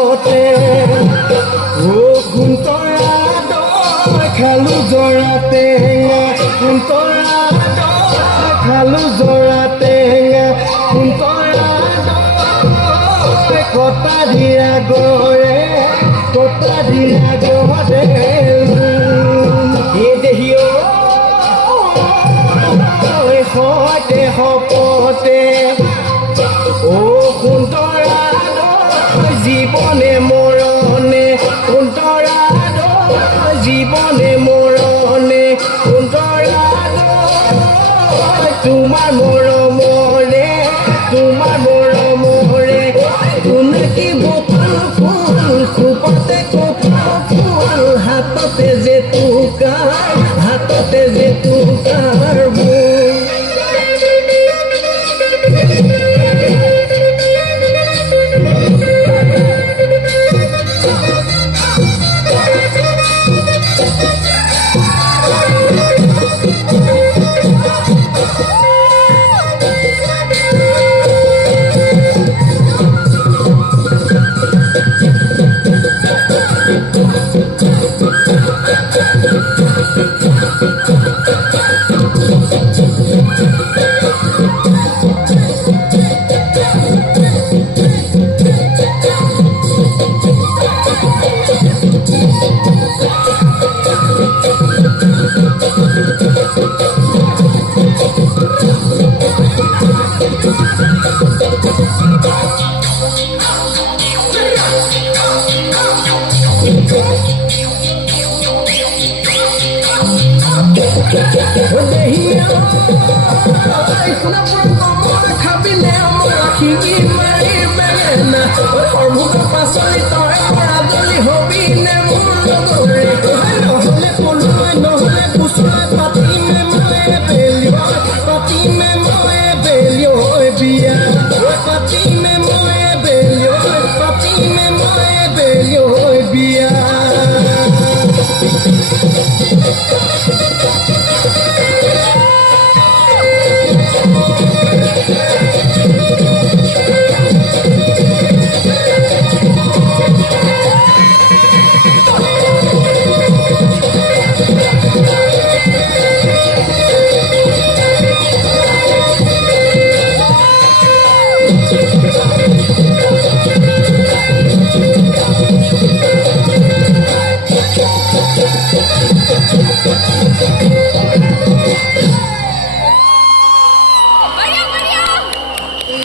হাততে কুন্তৰা খালো জৰা টেঙা কুন্তৰা খালো জৰা টেঙা কুন্তৰা কটা দিয়া গৰে এই দেহিও সতে সপতে কুন্তৰা জীৱনে মৰণে কুন্তৰা জীৱনে মৰণে কুন্তৰা তোমাৰ মৰমৰে তুনকি বকুল ফুল খোপাতে কপৌ ফুল হাততে জেতুকাৰ পাচলি তই পৰাজলি হবি নে মোৰ লগৰে নহলে পলুৱাই নহলে কুচুৱাই পাতিমে মই বেলিঅ বিয়া পাতিমে মই বেলিঅ বিয়া